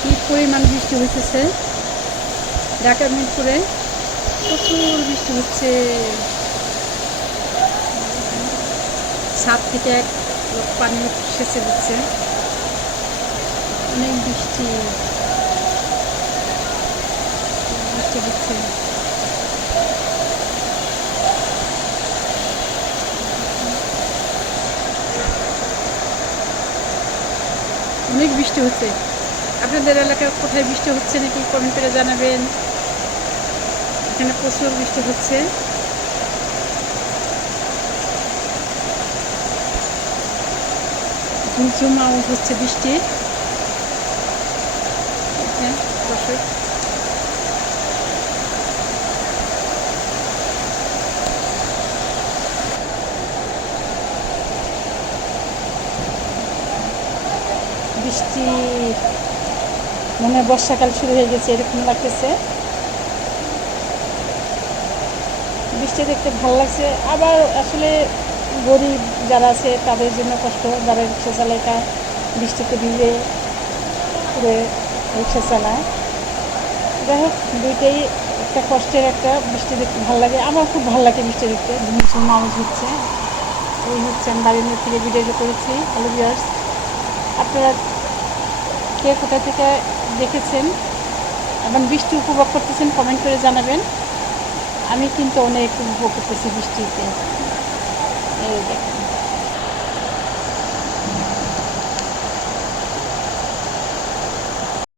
কি পরিমাণ বৃষ্টি হইতেছে ঢাকা মিরপুরে, প্রচুর বৃষ্টি হচ্ছে। ছাদ থেকে এক লোক পানি সেচে দিচ্ছে, অনেক বৃষ্টি বৃষ্টি হচ্ছে। অনেক বৃষ্টি হচ্ছে। আপনাদের এলাকায় কোথায় বৃষ্টি হচ্ছে নাকি কমেন্ট করে জানাবেন। এখানে প্রচুর বৃষ্টি হচ্ছে। ঝুমঝুম আওয়াজ হচ্ছে বৃষ্টির। দর্শক, বৃষ্টি মনে হয় বর্ষাকাল শুরু হয়ে গেছে এরকম লাগতেছে। বৃষ্টি দেখতে ভালো লাগছে, আবার আসলে গরিব যারা আছে তাদের জন্য কষ্ট, যারা রিক্সা চালায় তা বৃষ্টিতে ভিজে পুরে রিক্সা চালায়। যাই হোক, দুইটাই একটা কষ্টের। একটা বৃষ্টি দেখতে ভালো লাগে, আমার খুব ভালো লাগে বৃষ্টি দেখতে। ঝুমঝুম আওয়াজ হচ্ছে। এই হচ্ছে আমি বাড়ির মধ্যে থেকে ভিডিওটা করেছি। হ্যালো ভিউয়ার্স, আপনারা কে কোথা থেকে দেখেছেন এবং বৃষ্টি উপভোগ করতেছেন কমেন্ট করে জানাবেন। আমি কিন্তু অনেক উপভোগ করতেছি বৃষ্টিতে। এই দেখেন।